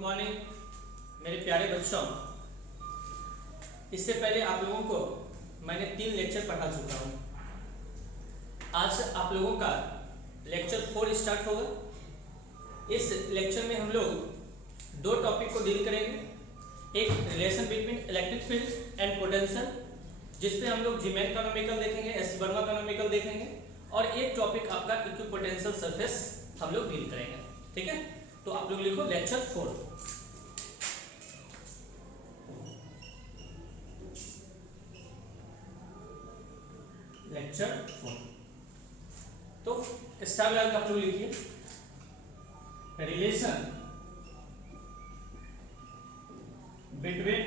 Good morning मेरे प्यारे बच्चों। इससे पहले आप लोगों को मैंने 3 लेक्चर पढ़ा चुका हूँ। आज आप लोगों का लेक्चर 4 स्टार्ट होगा। इस लेक्चर में हम लोग 2 टॉपिक को डील करेंगे। एक relation between electric field and potential, जिसपे हम लोग जीमैन इकोनॉमिकल देखेंगे, एस वर्मा इकोनॉमिकल देखेंगे, और एक टॉपिक आपका इक्विपोटेंशियल सरफेस हम लोग डील करेंगे। ठीक है, तो आप लोग लिखो लेक्चर 4। लेक्चर 4 तो स्टार लगा आप लोग लिखिए relation between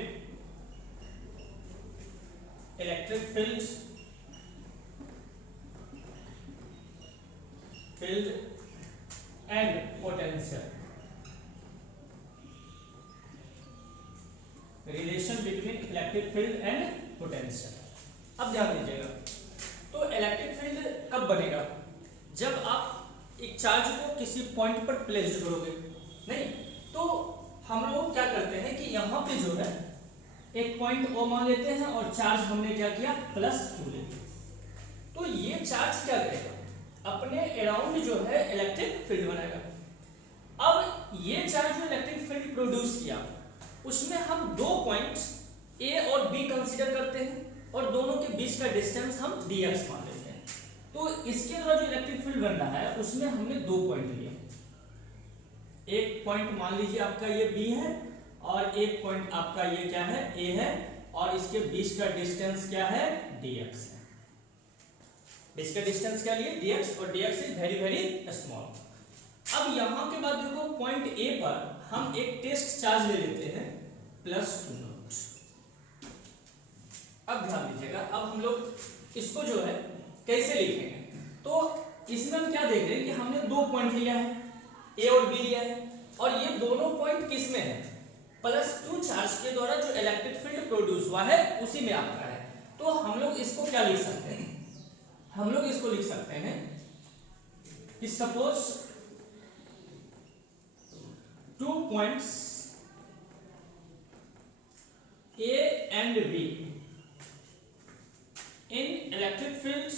electric field and potential. Relation between electric field and potential. अब ध्यान दीजिएगा, तो इलेक्ट्रिक फील्ड कब बनेगा? जब आप एक चार्ज को किसी पॉइंट पर प्लेस करोगे। नहीं तो हम लोग क्या करते हैं कि यहाँ पे जो है एक पॉइंट ओ मान लेते हैं और चार्ज हमने क्या किया +q ले लिया। तो ये चार्ज क्या करेगा, अपने अराउंड जो है इलेक्ट्रिक फील्ड बनाएगा। अब ये चार्ज जो इलेक्ट्रिक फील्ड प्रोड्यूस किया, उसमें हम 2 पॉइंट्स ए और बी कंसीडर करते हैं और दोनों के बीच का डिस्टेंस हम dx मान लेते हैं। तो इसके द्वारा जो इलेक्ट्रिक फील्ड बन रहा है उसमें हमने 2 पॉइंट लिए। एक पॉइंट मान लीजिए आपका ये बी है और एक पॉइंट आपका ये क्या है ए है, और इसके बीच का डिस्टेंस क्या है dx है। बीच का डिस्टेंस क्या लिए dx, और dx is very very small. अब यहां के बाद देखो पॉइंट ए पर हम एक टेस्ट चार्ज ले लेते हैं +q0। अब ध्यान दीजिएगा, अब हम लोग इसको जो है कैसे लिखेंगे। तो इसमें हम क्या देख रहे हैं कि हमने 2 पॉइंट लिया है, ए और बी लिया है, और ये दोनों पॉइंट किस में है, +q चार्ज के द्वारा जो इलेक्ट्रिक फील्ड प्रोड्यूस हुआ है उसी में आपका है। तो हम लोग इसको क्या लिख सकते हैं, हम लोग इसको लिख सकते हैं कि suppose 2 points A and B in electric field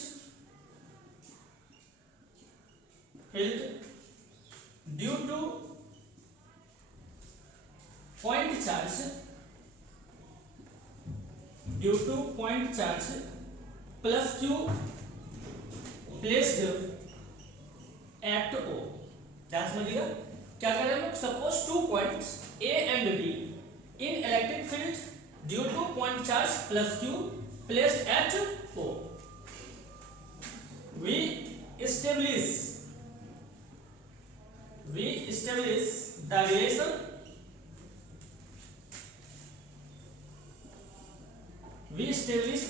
due to point charge +q placed at O। ध्यान समझिएगा क्या कर रहे हैं हम लोग। Suppose 2 points A and B in electric field due to point charge +q placed at O, we establish the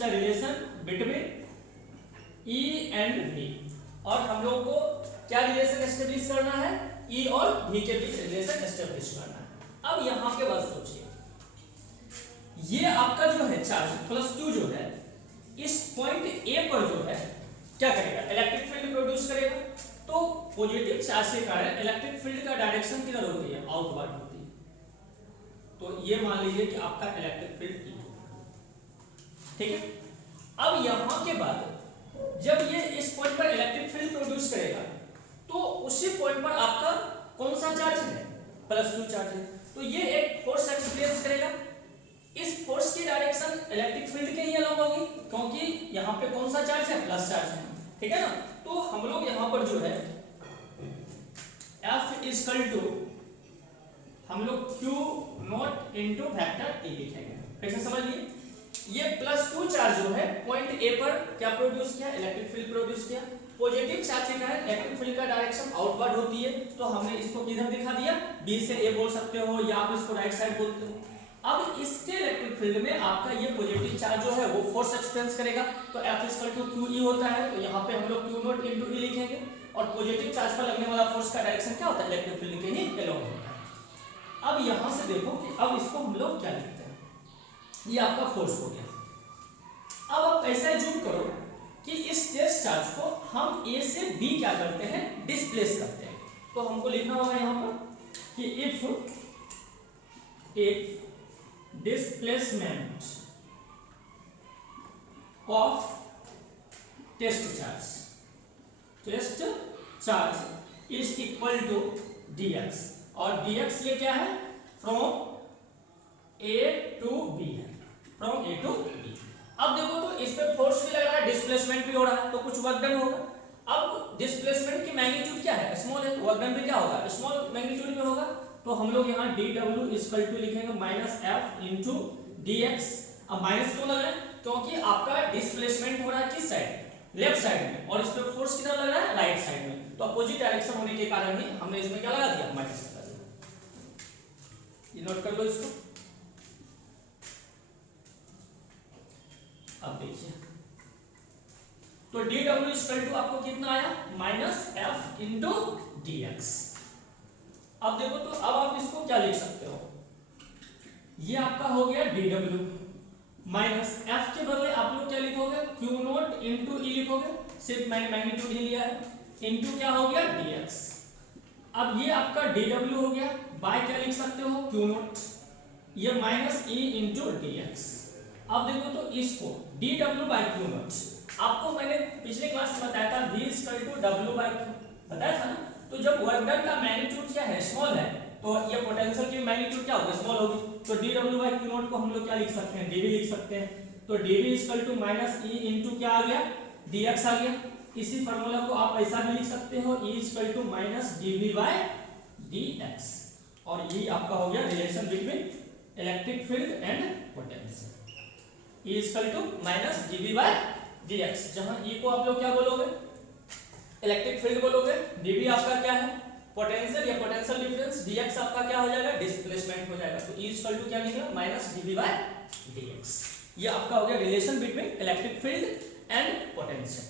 relation between E and B। और हम लोग को क्या रिलेशन एस्टेब्लिश करना है, E और B के बीच रिलेशन एस्टेब्लिश करना है। अब यहां के बाद सोचिए, ये आपका जो है चार्ज +q जो है इस पॉइंट A पर जो है क्या करेगा, इलेक्ट्रिक फील्ड प्रोड्यूस करेगा। तो पॉजिटिव चार्ज के कारण इलेक्ट्रिक फील्ड का डायरेक्शन किधर होती है, आउटवर्ड होती है। तो ये मान लीजिए कि आपका इलेक्ट्रिक फील्ड E। ठीक है, अब यहां के बाद जब ये इस पॉइंट पर इलेक्ट्रिक फील्ड प्रोड्यूस करेगा तो उसी पॉइंट पर आपका कौन सा चार्ज है, +q चार्ज है। तो ये एक फोर्स एक्सपीरियंस करेगा। इस फोर्स की डायरेक्शन इलेक्ट्रिक फील्ड के लिए अलग होगी, क्योंकि यहाँ पे कौन सा चार्ज है, प्लस चार्ज है। ठीक है ना। तो हम लोग यहाँ पर जो है F हम लोग Q0 × वेक्टर E लिखेंगे। कैसे समझिए, ये +q चार्ज जो है पॉइंट ए पर क्या प्रोड्यूस किया, इलेक्ट्रिक फील्ड प्रोड्यूस किया। पॉजिटिव चार्ज के कारण इलेक्ट्रिक फील्ड का डायरेक्शन आउटवर्ड होती है, तो हमने इसको किधर दिखा दिया, B से A बोल सकते हो या आप इसको राइट साइड बोलते हो। अब इसके इलेक्ट्रिक फील्ड में आपका ये पॉजिटिव चार्ज जो है वो फोर्स एक्सपीरियंस करेगा। तो F QE होता है, तो यहाँ पे हम लोग Q0 × E लिखेंगे। और पॉजिटिव चार्ज पर लगने वाला फोर्स का डायरेक्शन क्या होता है, इलेक्ट्रिक फील्ड के ही अलोंग होता है। अब यहाँ से देखो कि अब इसको हम लोग क्या लिखते हैं, ये आपका फोर्स हो गया। अब आप ऐसा एज्यूम करो कि इस टेस्ट चार्ज को हम A से B क्या करते हैं, डिस्प्लेस करते हैं। तो हमको लिखना होगा यहाँ पर कि if if displacement of test charge is equal to dx, और dx ये क्या है, फ्रॉम a टू b है, फ्रॉम a टू b। अब देखो तो इस पे फोर्स भी लग रहा है, डिस्प्लेसमेंट भी हो रहा है, तो कुछ वर्क डन होगा। अब डिस्प्लेसमेंट की मैग्नीट्यूड क्या है, स्मॉल है, वर्क डन भी क्या होगा, स्मॉल मैग्नीट्यूड में होगा। तो हम लोग यहाँ dw इक्वल टू लिखेंगे माइनस एफ इंटू dx। अब माइनस क्यों लग रहा है, क्योंकि आपका डिस्प्लेसमेंट हो रहा है किस साइड, लेफ्ट साइड में, और इस पे फोर्स किधर लग रहा है, राइट साइड में। तो अपोजिट डायरेक्शन होने के कारण ही हमने इसमें क्या लगा दिया, माइनस लगा दिया। ये नोट कर लो इसको। अब देखिए तो dw इक्वल टू आपको कितना आया, माइनस एफ इंटू dx। अब देखो तो अब आप इसको क्या लिख सकते हो, ये आपका हो गया dw माइनस एफ के बदले आप लोग क्या लिखोगे, क्यू नोट इंटू ई लिखोगे, सिर्फ मैंने मैग्नीट्यूड ही लिया है, इंटू क्या हो गया dx। अब ये आपका dw हो गया, बाय क्या लिख सकते हो, क्यू नोट, ये माइनस ई इंटू dx। अब देखो तो इसको dw बाय क्यू नोट, आपको मैंने पिछले क्लास में बताया था v equal to w by Q, बताया था ना। तो जब वर्क डन का मैग्नीट्यूड क्या है, स्मॉल है, तो ये पोटेंशियल की मैग्नीट्यूड क्या होगी, स्मॉल होगी। तो dw बाय क्यू नोट को हम लोग क्या लिख सकते हैं, dv लिख सकते हैं। तो dv equal to minus E into क्या आ गया, dx आ गया। इसी फार्मूला को आप ऐसा भी लिख सकते हो, e equal to minus dv by dx, और ये आपका हो गया relation between electric field and potential, e equal to minus dv by dx, जहां e को आप लोग क्या बोलोगे, इलेक्ट्रिक फील्ड बोलोगे, dv आपका क्या है, पोटेंशियल या पोटेंशियल डिफरेंस, dx आपका क्या हो जाएगा, डिस्प्लेसमेंट हो जाएगा। तो e इक्वल टू क्या लिखेगा, माइनस dv बाय dx। ये आपका हो गया relation between electric field and potential.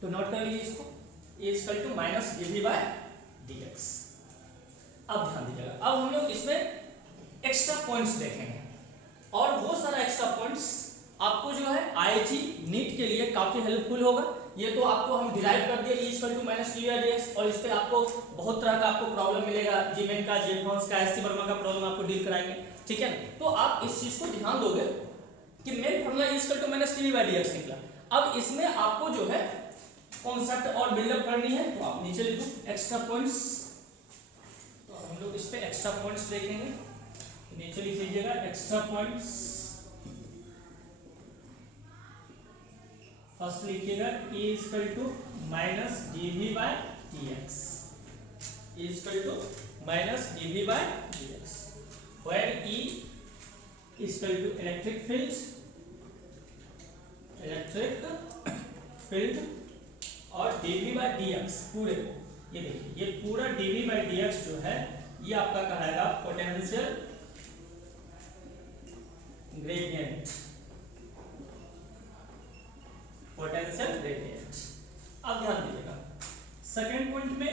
तो नोट कर लीजिए इसको, e equal to minus dv by dx। अब ध्यान दीजिएगा, अब हम लोग इसमें एक्स्ट्रा पॉइंट्स देखेंगे, और वो सारा एक्स्ट्रा पॉइंट्स आपको जो है आईआईटी नीट के लिए काफी हेल्पफुल होगा। ये तो आपको हम डिराइव कर दिए e equal to minus dv by dx, और इस पे आपको बहुत तरह का आपको प्रॉब्लम मिलेगा, जीमेन का, जेफॉन्स का, एससी वर्मा का प्रॉब्लम आपको डील कराएंगे, ठीक है। तो आप इस चीज को ध्यान दोगे कि main formula e equal to minus dv by dx निकला। अब इसमें आपको जो है कॉन्सेप्ट और बिल्डअप करनी है, तो आप नीचे लिखो एक्स्ट्रा पॉइंट्स। तो हम लोग इस पे एक्स्ट्रा पॉइंट्स देखेंगे, नीचे लिख लीजिएगा एक्स्ट्रा पॉइंट्स। फर्स्ट लिखिएगा e equal to minus dv by dx, e equal to minus dv by dx, where e equal to electric field, और dv बाय dx पूरे को, ये देखिए ये पूरा dv बाय dx जो है ये आपका कहलाएगा पोटेंशियल ग्रेडियंट, पोटेंशियल ग्रेडियंट। अब ध्यान दीजिएगा सेकंड पॉइंट में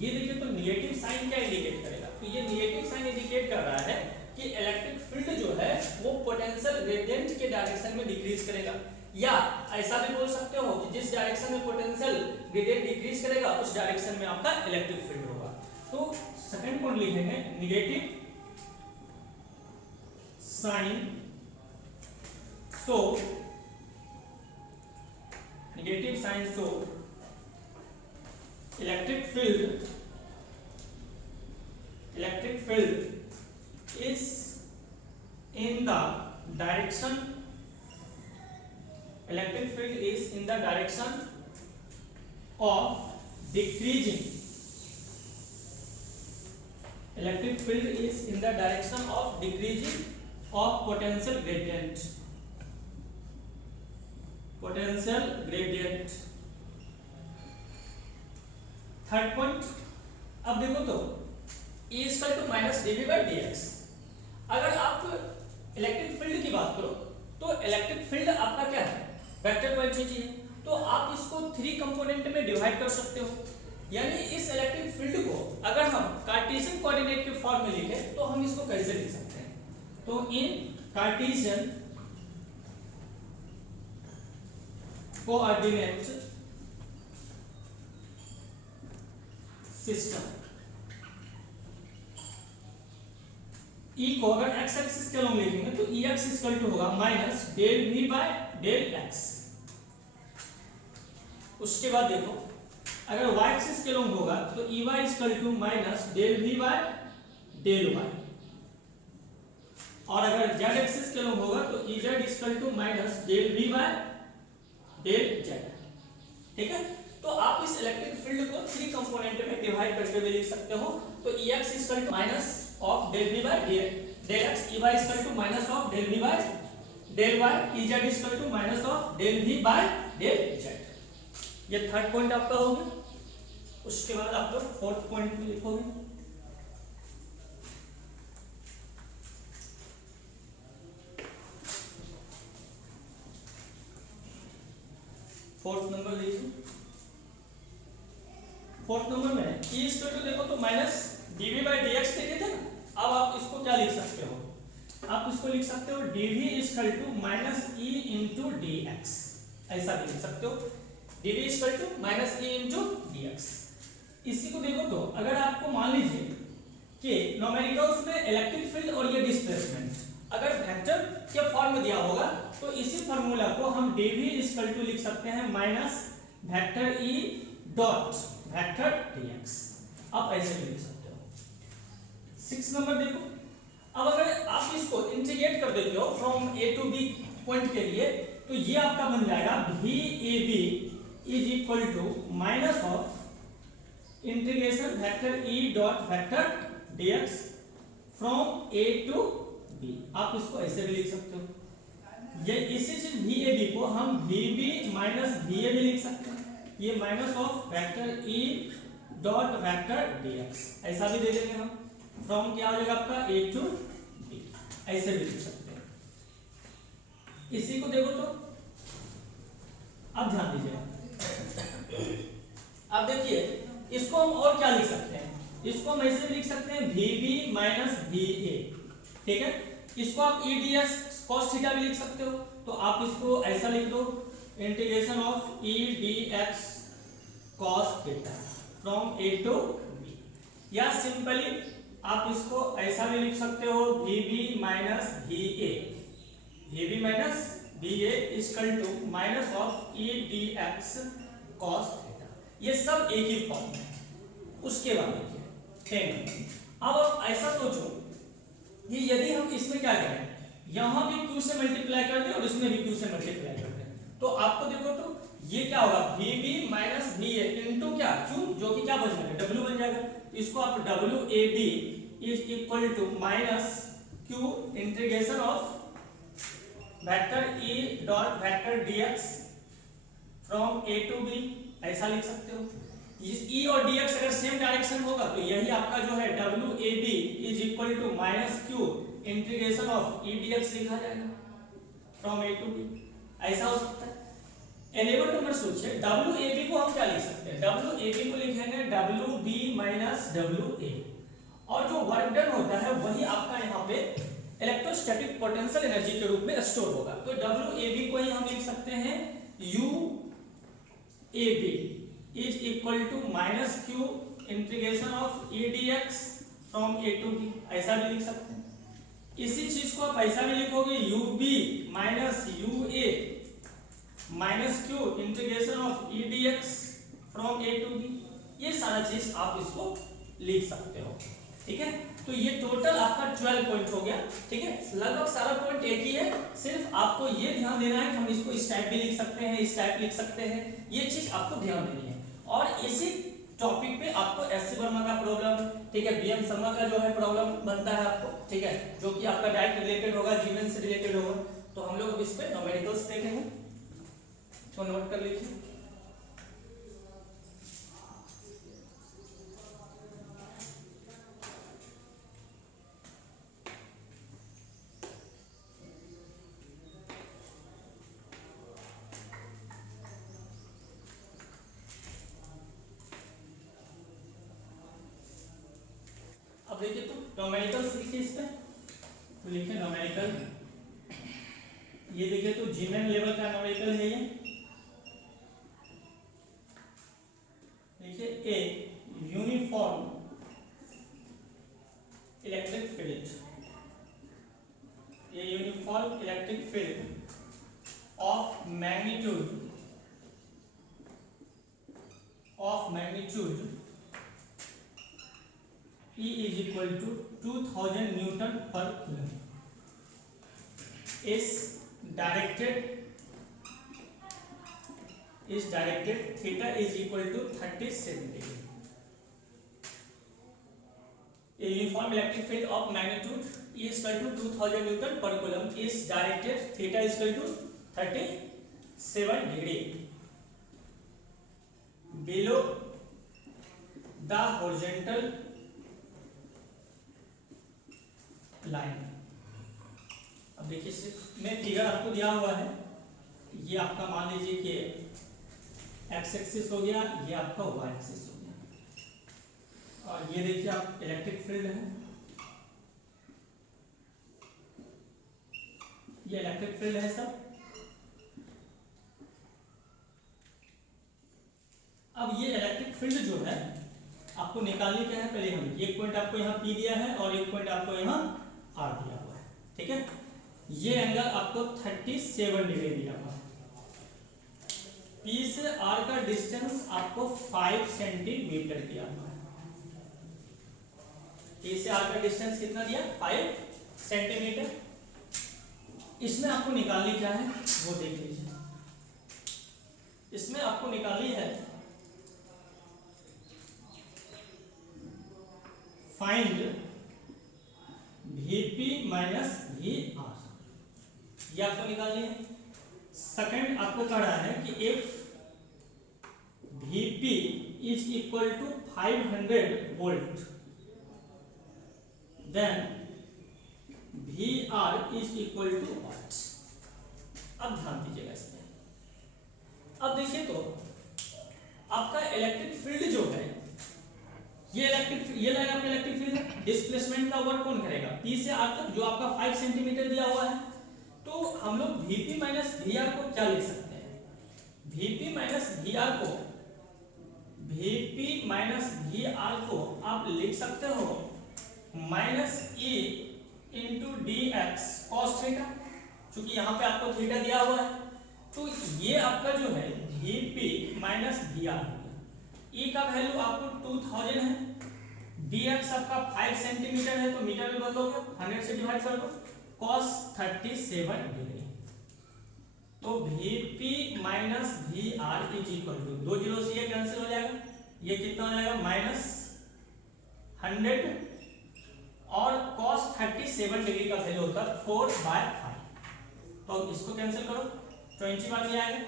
ये देखिए तो नेगेटिव साइन क्या इंडिकेट करेगा, तो ये नेगेटिव साइन इंडिकेट कर रहा है कि इलेक्ट्रिक फील्ड जो है वो पोटेंशियल ग्रेडियंट के डायरेक्शन में डिक्रीज करेगा, या ऐसा भी बोल सकते हो कि जिस डायरेक्शन में पोटेंशियल ग्रेडियंट डिक्रीज करेगा उस डायरेक्शन में आपका इलेक्ट्रिक फील्ड होगा। तो सेकंड पॉइंट लिखेंगे negative sign, so negative sign show electric field is in the direction, electric field is in the direction of decreasing, electric field is in the direction of decreasing of potential gradient, potential gradient। Third point, अब देखो तो e equal to minus dv by dx। अगर आप electric field की बात करो तो electric field आपका क्या है, वेक्टर क्वांटिटी है, तो आप इसको 3 कंपोनेंट में डिवाइड कर सकते हो। यानी इस इलेक्ट्रिक फील्ड को अगर हम कार्टेशियन कोऑर्डिनेट के फॉर्म में लिखें तो हम इसको कैसे लिख सकते हैं, तो in Cartesian coordinate system E को अगर एक्स एक्सिस के अलॉन्ग लिखेंगे तो ई एक्स इक्वल टू होगा minus del V by del X. उसके बाद देखो अगर y एक्सिस के अलॉन्ग होगा तो E Y equal to minus del V by del Y, और अगर z एक्सिस के अलॉन्ग होगा तो E Z equal to minus del V by del Z. ठीक है, तो आप इस इलेक्ट्रिक फील्ड को 3 कंपोनेंट में डिवाइड करके भी लिख सकते हो। तो E X equal to minus of del V by del X, E Y equal to minus of del V by del Y, E Z equal to minus of del V by del Z. ये third point आपका हो गया। उसके बाद आप लोग fourth point में लिखोगे। फोर्थ नंबर लीजिए। फोर्थ नंबर में ई इक्वल टू देखो तो माइनस डीवी बाय डीएक्स देखे थे ना, अब आप इसको क्या लिख सकते हो, आप इसको लिख सकते हो DV equal to minus E into D X, ऐसा भी लिख सकते हो DV equal to minus E into D X. इसी को देखो तो अगर आपको मान लीजिए कि न्यूमेरिकल्स में इलेक्ट्रिक फील्ड और ये डिस्प्लेसमेंट अगर वेक्टर के फॉर्म में दिया होगा तो इसी फार्मूला को हम dv इक्वल टू लिख सकते हैं minus vector e dot vector dx, आप ऐसे भी लिख सकते हो। 6 नंबर देखो, अब अगर आप इसको इंटीग्रेट कर देते हो from a to b point के लिए तो ये आपका बन जाएगा vab is equal to minus of integration vector e dot vector dx from a to b। आप इसको ऐसे भी लिख सकते हो। ये इसी चीज VAB को हम VB माइनस VAB लिख सकते हैं, ये minus of vector E dot vector dx, ऐसा भी दे देंगे हम। फ्रॉम क्या हो जाएगा आपका A टू B, ऐसे भी लिख सकते हैं। इसी को देखो तो अब ध्यान दीजिए, अब देखिए इसको हम और क्या लिख सकते हैं, इसको हम ऐसे भी लिख सकते हैं VB माइनस VA। ठीक है, इसको आप E D S cos theta भी लिख सकते हो, तो आप इसको ऐसा लिख दो integration of E D X cos theta from A to B, या सिंपली आप इसको ऐसा भी लिख सकते हो V B minus V A minus V A equal to minus of E D X cos theta, ये सब एक ही फॉर्म है। उसके बाद देखिए अब आप ऐसा सोचो कि यदि हम इसमें क्या करें, यहां भी q से मल्टीप्लाई कर दें और इसमें भी q से मल्टीप्लाई कर दें, तो आपको देखो तो ये क्या होगा vb माइनस va इनटू क्या q, जो कि क्या बन जाएगा w बन जाएगा। इसको आप wab is equal to minus q integration of vector e dot vector dx from a to b, ऐसा लिख सकते हो। इस e और dx अगर सेम डायरेक्शन होगा तो यही आपका जो है wab is equal to minus q integration of e dx लिखा जाएगा फ्रॉम a टू b, ऐसा हो सकता है। 11 नंबर सोचिए wab को हम क्या लिख सकते हैं, wab को लिखेंगे wb माइनस wa, और जो वर्क डन होता है वही आपका यहाँ पे इलेक्ट्रोस्टैटिक पोटेंशियल एनर्जी के रूप में स्टोर होगा। तो wab को ही हम लिख सकते हैं uab is equal to minus q integration of e dx from a to b, ऐसा भी लिख सकते हैं। इसी चीज को आप ऐसा भी लिखोगे ub minus ua minus q integration of e dx from a to b, ये सारा चीज आप इसको लिख सकते हो। ठीक है, तो ये टोटल आपका 12 पॉइंट हो गया। ठीक है, लगभग सारा पॉइंट एक ही है, सिर्फ आपको ये ध्यान देना है कि हम इसको इस टाइप भी लिख सकते हैं, इस टाइप लिख सकते हैं, ये चीज आपको ध्यान देनी है। और इसी टॉपिक पे आपको एससी वर्मा का प्रॉब्लम, ठीक है, बीएम शर्मा का जो है प्रॉब्लम बनता है आपको, ठीक है, जो कि आपका डाइट रिलेटेड होगा, जीवन से रिलेटेड होगा। तो हम लोग इस पे न्यूमेरिकल्स देखेंगे, तो नोट कर लीजिए। देखिए तो न्यूमेरिकल लिखिए, इस पे तो लिखिए न्यूमेरिकल, ये देखिए तो जीमेन लेवल का न्यूमेरिकल है ये। देखिए a uniform electric field of magnitude E is equal to 2000 Newton per coulomb is directed theta is equal to 37 degree. A uniform electric field of magnitude E is equal to 2000 Newton per coulomb is directed theta is equal to 37 degree below the horizontal line. अब देखिए इसमें figure आपको दिया हुआ है, ये आपका मान लीजिए कि एक्स एक्सिस हो गया, ये आपका वाई एक्सिस हो गया, और ये देखिए आप इलेक्ट्रिक फील्ड है, ये इलेक्ट्रिक फील्ड है सब। अब ये इलेक्ट्रिक फील्ड जो है आपको निकालनी क्या है, पहले हम एक पॉइंट आपको यहाँ पी दिया है और एक पॉइंट आपको यहाँ आर दिया हुआ है, ठीक है। ये एंगल आपको 37 डिग्री दिया हुआ है। पी से आर का डिस्टेंस आपको 5 सेंटीमीटर दिया हुआ है। पी से आर का डिस्टेंस कितना दिया, 5 सेंटीमीटर। इसमें आपको निकालनी क्या है वो देख लीजिए। इसमें आपको निकालनी है फाइंड Vp माइनस Vr, ये आपको निकालनी है। सेकंड आपको कह रहा है कि if Vp is equal to 500 volt then Vr is equal to what. अब ध्यान दीजिएगा इसमें। अब देखिए तो आपका इलेक्ट्रिक फील्ड जो है, ये लाइन आपका इलेक्ट्रिक फील्ड है। डिस्प्लेसमेंट का वर्क कौन करेगा, पी से आर तक, जो आपका 5 सेंटीमीटर दिया हुआ है। तो हम लोग Vp माइनस Vr को क्या लिख सकते हैं, Vp माइनस Vr को आप लिख सकते हो minus E into D X cos theta, क्योंकि यहाँ पे आपको थीटा दिया हुआ है। तो ये आपका जो है Vp माइनस Vr, E का वैल्यू आपको 2000 है, dx आपका 5 सेंटीमीटर है, तो मीटर में बदलोगे 100 से डिवाइड कर दो, cos 37 डिग्री। तो Vp minus Vr is equal to 2 zero से ये कैंसिल हो जाएगा, ये कितना हो जाएगा माइनस 100, और cos 37 डिग्री का वैल्यू होता है 4/5, तो इसको कैंसिल करो तो इंची बार में आएगा।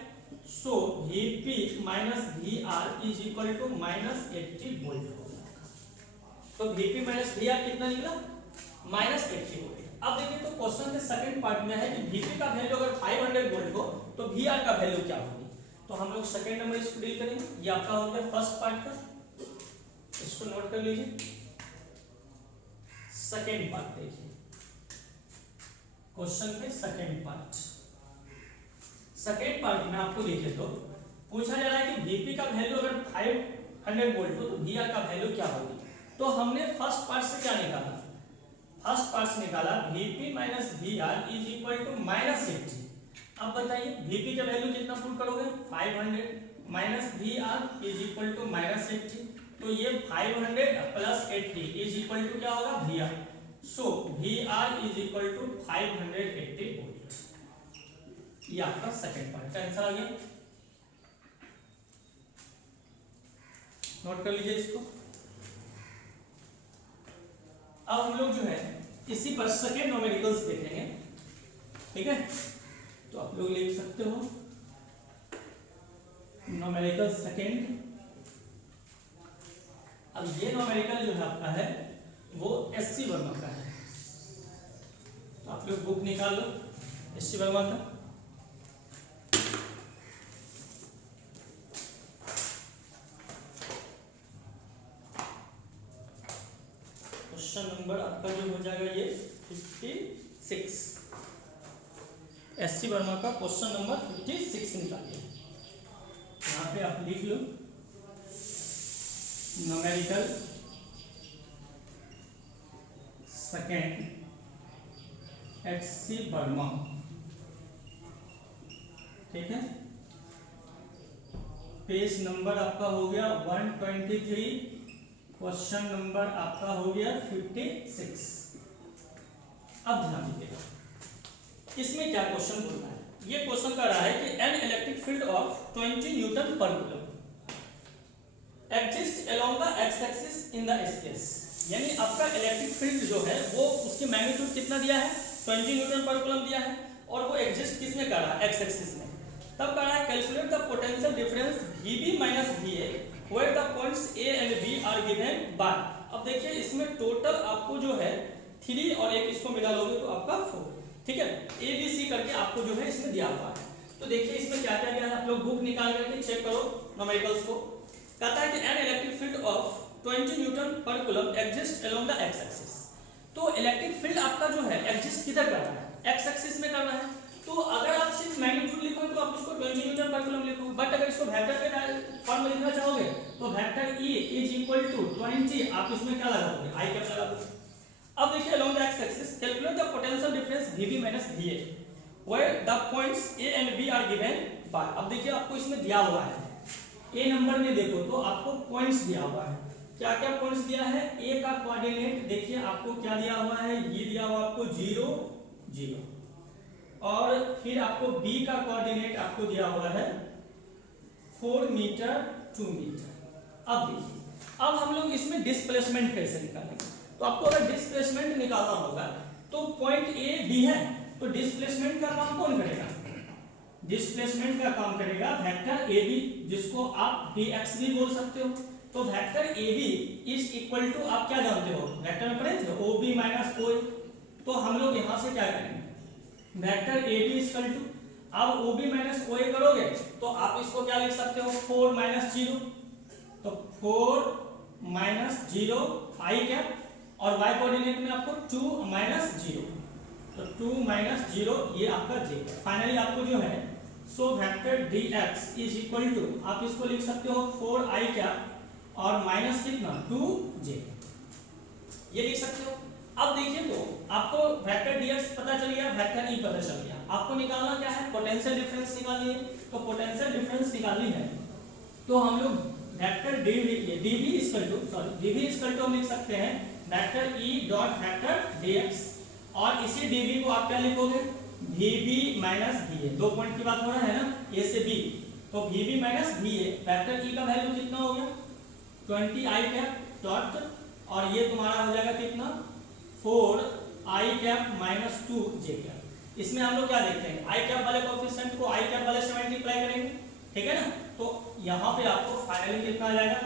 So Vp minus Vr is equal to minus 80 volt हो जाएगा। तो Vp माइनस Vr कितना निकला, माइनस 80 वोल्ट। अब देखिए तो क्वेश्चन के सेकंड पार्ट में है कि Vp का वैल्यू अगर 500 वोल्ट हो तो Vr का वैल्यू क्या होगी। तो हम लोग सेकंड नंबर इसको डील करेंगे। ये आपका हो गया फर्स्ट पार्ट का, इसको नोट कर लीजिए। सेकंड पार्ट देखिए, क्वेश्चन के सेकंड पार्ट में आपको देखिए तो पूछा जा रहा है कि Vp का वैल्यू अगर 500 वोल्ट हो तो Vr का वैल्यू क्या होगी। तो हमने फर्स्ट पार्ट से क्या निकाला, फर्स्ट पार्ट से निकाला Vp minus Vr is equal to minus 80। अब बताइए Vp का वैल्यू कितना पुट करोगे, 500 minus Vr is equal to minus 80, तो ये 500 प्लस 80 इज इक्वल टू क्या होगा Vr। So Vr is equal to 580 volt. ये आपका सेकंड पार्ट का आंसर आ गया, नोट कर लीजिए इसको। अब हम लोग जो है इसी पर सेकंड न्यूमेरिकल्स देखेंगे, ठीक है। तो आप लोग लिख सकते हो न्यूमेरिकल सेकंड। अब ये न्यूमेरिकल जो है आपका है वो SC वर्मा का है, तो आप लोग बुक निकाल लो SC वर्मा का। क्वेश्चन नंबर आपका जो हो जाएगा ये 56, SC वर्मा का क्वेश्चन नंबर 56 निकालिए। यहाँ पे आप लिख लो न्यूमेरिकल सेकंड SC वर्मा, ठीक है। पेज नंबर आपका हो गया 123, क्वेश्चन नंबर आपका हो गया 56। अब ध्यान दीजिएगा इसमें क्या क्वेश्चन बोल रहा है। ये क्वेश्चन कर रहा है कि an electric field of 20 newton per coulomb exist along the X axis in the space. यानी आपका इलेक्ट्रिक फील्ड जो है वो उसकी मैग्नीट्यूड कितना दिया है, 20 न्यूटन पर कूलम दिया है, और वो एग्जिस्ट किसमें कर रहा है, एक्स एक्सिस में। तब कर रहा है calculate the potential difference Vb minus Va where the points A and B are given by. अब देखिए इसमें टोटल आपको जो है 3 और एक इसको मिला लोगे तो आपका 4, ठीक है। A B C करके आपको जो है इसमें दिया हुआ है। तो देखिए इसमें क्या क्या दिया है, आप लोग बुक निकाल करके चेक करो न्यूमेरिकल्स को। कहता है कि an electric field of 20 newton per coulomb exist along the X axis. तो इलेक्ट्रिक फील्ड आपका जो है एग्जिस्ट किधर कर रहा है, एक्स एक्सिस में कर रहा है। तो अगर आप सिर्फ मैग्नीट्यूड लिखोगे तो आप उसको 20 न्यूटन पर कूलम लिखोगे, बट अगर इसको वेक्टर के फॉर्म में लिखना चाहोगे तो vector E is equal to 20, आप इसमें क्या लगाओगे, आई कैप लगा दोगे। अब देखिए along the X axis calculate the potential difference Vb minus Va where the points A and B are given by. अब देखिए आपको इसमें दिया हुआ है ए नंबर में, देखो तो आपको पॉइंट्स दिया हुआ है। क्या क्या पॉइंट्स दिया है, ए का कोऑर्डिनेट देखिए आपको क्या दिया हुआ है, ये दिया हुआ आपको 0 0, और फिर आपको बी का कोऑर्डिनेट आपको दिया हुआ है 4 मीटर 2 मीटर। अब देखिए अब हम लोग इसमें डिस्प्लेसमेंट कैसे निकालेंगे। तो आपको अगर डिस्प्लेसमेंट निकालना होगा तो पॉइंट ए बी है, तो डिस्प्लेसमेंट का काम कौन करेगा, डिस्प्लेसमेंट का काम करेगा वेक्टर ए बी, जिसको आप dx भी बोल सकते हो। तो vector A B is equal to, आप क्या जानते हो वेक्टर में पढ़े थे, ओ बी माइनस ओ ए। तो हम लोग यहां से क्या करेंगे, vector A B equal to, अब ओ बी माइनस ओ ए करोगे तो आप इसको क्या लिख सकते हो, 4 माइनस 0, तो 4 माइनस 0 आई कैप, और y कोऑर्डिनेट में आपको 2 माइनस 0, तो 2 माइनस 0 ये आपका j। फाइनली आपको जो है so vector dx is equal to, आप इसको लिख सकते हो 4i कैप और माइनस कितना 2j, ये लिख सकते हो। अब देखिए तो आपको वेक्टर dx पता चल गया, वेक्टर e पता चल गया, आपको निकालना क्या है, पोटेंशियल डिफरेंस निकालनी है। तो पोटेंशियल डिफरेंस निकालनी है तो हम लोग वेक्टर dv इक्वल टू हम लिख सकते हैं vector e dot vector dx, और इसी dv को आप क्या लिखोगे, Vb माइनस Va, 2 पॉइंट की बात हो रहा है ना, A से B, तो Vb minus Va, vector E का वैल्यू कितना हो गया 20i कैप डॉट, और ये तुम्हारा हो जाएगा कितना 4i cap minus 2j cap. इसमें हम लोग क्या देखते हैं, i कैप वाले कोएफिशिएंट को i कैप वाले से मल्टीप्लाई करेंगे, ठीक है ना। तो यहाँ पे आपको फाइनली कितना आ जाएगा,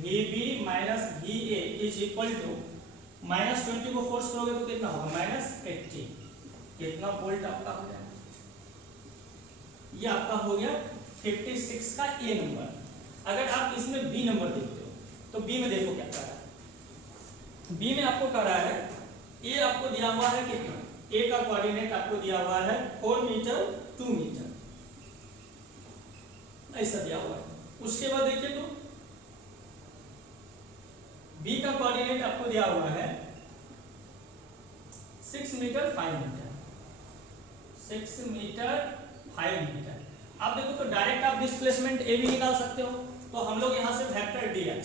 Vb minus Va is equal to minus 20 को फोर्स करोगे तो कितना होगा माइनस 80, कितना वोल्ट आपका हो जाएगा। ये आपका हो गया 56 का ए नंबर। अगर आप इसमें बी नंबर देखते हो तो बी में देखो क्या कर रहा है, बी में आपको कर रहा है ए आपको दिया हुआ है कितना, ए का कोऑर्डिनेट आपको दिया हुआ है 4 मीटर 2 मीटर, ऐसा दिया हुआ है। उसके बाद देखिए तो बी का कोऑर्डिनेट आपको दिया हुआ है 6 मीटर 5 मीटर, 6 मीटर 5 मीटर। अब देखो तो डायरेक्ट आप डिस्प्लेसमेंट ए भी निकाल सकते हो, तो हम लोग यहाँ से वेक्टर dx,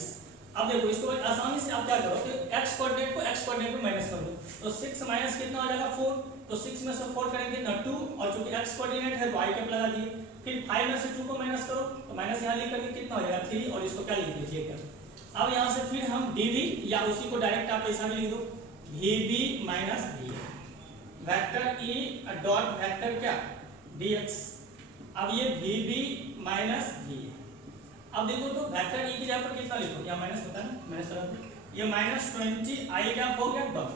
अब देखो इसको आसानी से आप क्या करो कि x कोऑर्डिनेट को x कोऑर्डिनेट में माइनस कर दो, तो 6 माइनस कितना हो जाएगा 4, तो 6 में से 4 करेंगे ना 2, और चूंकि x कोऑर्डिनेट है तो i कैप लगा दिए, फिर 5 में से 2 को माइनस करो तो माइनस यहाँ लिख करके कितना हो जाएगा 3, और इसको क्या लिख दीजिए कैप। अब यहाँ से फिर हम dv या उसी को डायरेक्ट आप ऐसा भी लिख दो Vb minus Va vector E dot vector क्या dx। अब ये Vb माइनस Va, अब देखो तो वेक्टर E की जगह पर कितना लिखो, या माइनस होता है ना, माइनस करा दो, ये माइनस 20i कैप हो गया डॉट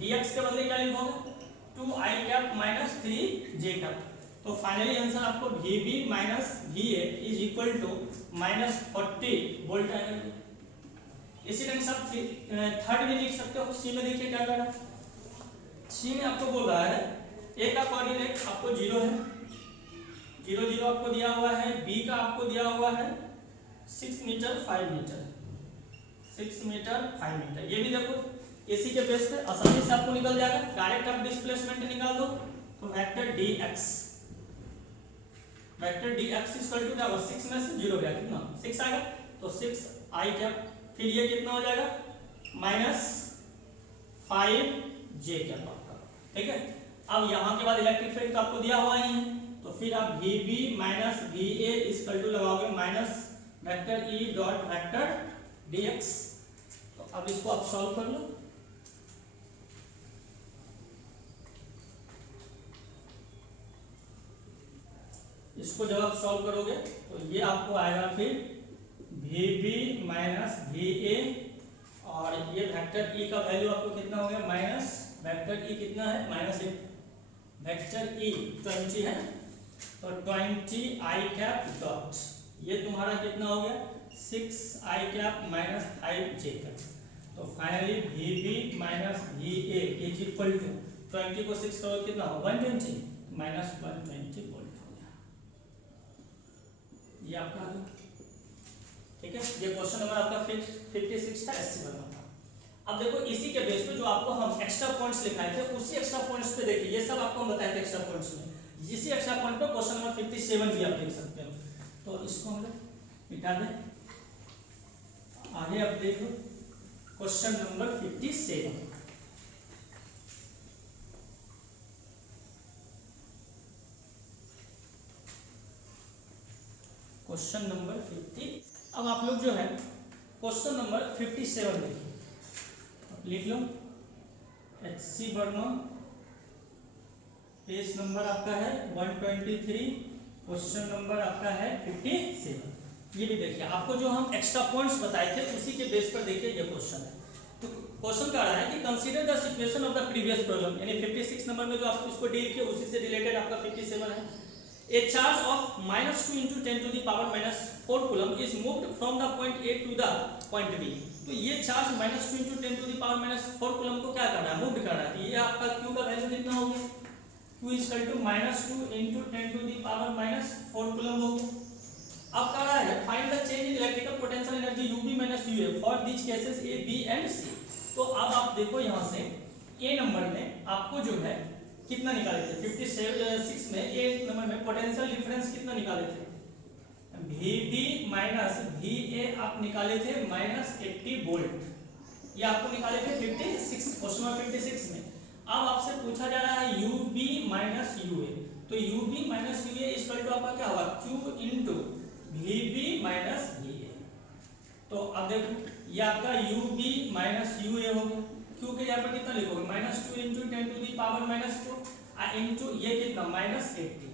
dx के बदले क्या लिखोगे 2i cap minus 3j cap. तो फाइनली आंसर आपको Vb minus Va is equal to minus 40 volt आएगा। इसी ढंग से आप थर्ड भी लिख सकते हो। सी में देखिए क्या कर रहा है, सी में आपको बोल रहा है ए का कोऑर्डिनेट आपको 0 है, 0 0 आपको दिया हुआ है, बी का आपको दिया हुआ है 6 मीटर 5 मीटर, 6 मीटर 5 मीटर। ये भी देखो इसी के बेस पे आसानी से आपको निकल जाएगा। डायरेक्ट आप डिस्प्लेसमेंट निकाल दो तो vector dx vector D X equal to क्या होगा, 6 में से 0 गया कितना 6 आएगा, तो 6 आई कैप, फिर ये कितना हो जाएगा -5 जे कैप आपका, ठीक है। अब यहाँ के बाद इलेक्ट्रिक फील्ड तो आपको दिया हुआ ही है, तो फिर आप VB minus VA equal to लगाओगे minus vector E dot vector dx। तो अब इसको आप सॉल्व कर लो। इसको जब आप सॉल्व करोगे तो ये आपको आएगा फिर VB माइनस VA, और ये वेक्टर E का वैल्यू आपको कितना हो गया माइनस वेक्टर E कितना है -8, वेक्टर E 20 है, तो 20 आई कैप डॉट ये तुम्हारा कितना हो गया 6 I cap minus 5 J cap. तो finally VB minus VA is equal to 20 को 6 करोगे कितना हो 120 माइनस 120 वोल्ट हो गया, ये आपका आ गया, ठीक है। ये क्वेश्चन नंबर आपका 56 था एससी वर्मा का। अब देखो इसी के बेस पे जो आपको हम एक्स्ट्रा पॉइंट्स लिखाए थे उसी एक्स्ट्रा पॉइंट्स पे देखिए, ये सब आपको हम बताए थे एक्स्ट्रा पॉइंट्स में, इसी एक्स्ट्रा पॉइंट पे क्वेश्चन नंबर 57 भी आप देख सकते हो। तो इसको हम लोग मिटा दें, आगे आप देखो क्वेश्चन नंबर 57। Question number 50। अब आप लोग जो है क्वेश्चन नंबर 57 देखिए, लिख लो एचसी वर्मा, पेज नंबर आपका है 123, क्वेश्चन नंबर आपका है 57। ये भी देखिए आपको जो हम एक्स्ट्रा पॉइंट्स बताए थे उसी के बेस पर देखिए ये क्वेश्चन है। तो क्वेश्चन कह रहा है कि consider the situation of the previous problem, यानी 56 नंबर में जो आप इसको डील किया उसी से रिलेटेड आपका 57 है। A charge of -2 × 10 to the power -4 coulomb is moved from the point A to the point B। तो ये charge -2 × 10 to the power -4 coulomb को क्या कर रहा है मूव कर रहा है, तो ये आपका Q का वैल्यू कितना हो गया Q = -2 × 10 to the power -4 coulomb हो गया। अब कह रहा है find the change in electrical potential energy UB - UA for this cases A B and C। तो अब आप देखो यहाँ से A नंबर में आपको जो है कितना निकाले थे 56 में ए नंबर में पोटेंशियल डिफरेंस कितना निकाले थे VB माइनस VA आप निकाले थे -80 वोल्ट, ये आपको निकाले थे 56 क्वेश्चन नंबर 56 में। अब आपसे पूछा जा रहा है UB माइनस UA, तो UB minus UA equal to आपका क्या होगा Q into VB minus VA। तो अब देखो ये आपका UB माइनस UA हो गया, Q के यहाँ पर कितना लिखोगे -2 × 10 to the power -4 इनटू ये कितना -80।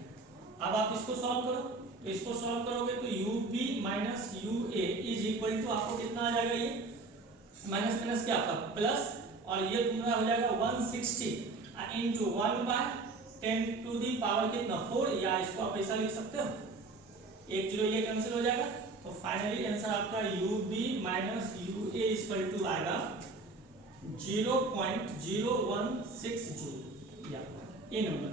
अब आप इसको सॉल्व करो, तो इसको सॉल्व करोगे तो UB minus UA is equal to आपको कितना आ जाएगा, ये माइनस माइनस क्या आपका प्लस, और ये तुम्हारा हो जाएगा 160 इनटू 1/10 to the power कितना 4, या इसको आप ऐसा लिख सकते हो 1 0 ये कैंसिल हो जाएगा। तो फाइनली आंसर आपका UB minus UA equal to आएगा 0.016 जूल, या ए नंबर।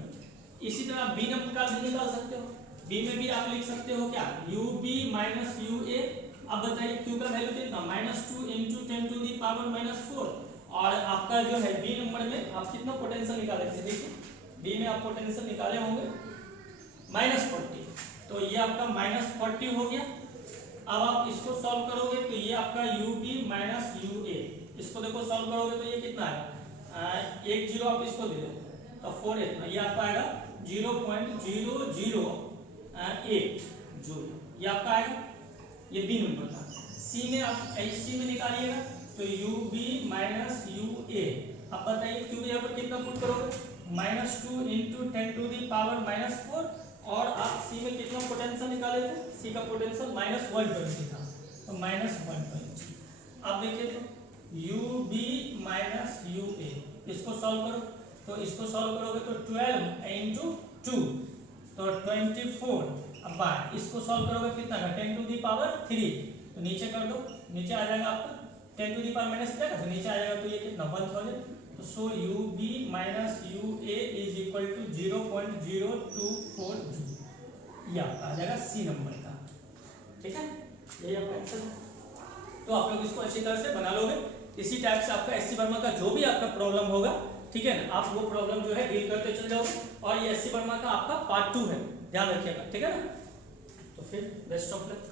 इसी तरह बी नंबर का भी निकाल सकते हो, बी में भी आप लिख सकते हो क्या UB माइनस UA। अब बताइए Q का वैल्यू कितना -2 × 10 to the power -4, और आपका जो है बी नंबर में आप कितना पोटेंशियल निकाले थे, देखिए बी में आप पोटेंशियल निकाले होंगे -40, तो ये आपका -40 हो गया। अब आप इसको सॉल्व करोगे तो ये आपका UB माइनस UA, इसको देखो सॉल्व करोगे तो ये कितना आएगा 1 0 आप इसको दे दो तो 4 इतना, ये आपका आएगा 0.008 जूल, ये आपका आएगा, ये बी नंबर का। सी में आप सी में निकालिएगा तो UB माइनस UA। अब बताइए Q यहाँ पर कितना पुट करोगे -2 × 10 to the power -4, और आप सी में कितना पोटेंशियल निकाले थे, सी का पोटेंशियल -120 था, तो -120। अब देखिए तो UB माइनस UA इसको सॉल्व करो, तो इसको सॉल्व करोगे तो 12 × 2 तो 24, अब बाय इसको सॉल्व करोगे कितना का 10 to the power 3, तो नीचे कर दो, नीचे आ जाएगा आपका 10 to the power माइनस क्या तो नीचे आ जाएगा, तो ये कितना 1000। तो so UB minus UA is equal to 0.024 joule, ये आपका आ जाएगा सी नंबर का, ठीक है, यही आपका आंसर है। तो आप लोग इसको अच्छी तरह से बना लोगे, इसी टाइप से आपका एससी वर्मा का जो भी आपका प्रॉब्लम होगा ठीक है ना, आप वो प्रॉब्लम जो है डील करते चल जाओगे। और ये एससी वर्मा का आपका पार्ट 2 है, ध्यान रखिएगा, ठीक है ना। तो फिर बेस्ट ऑफ लक।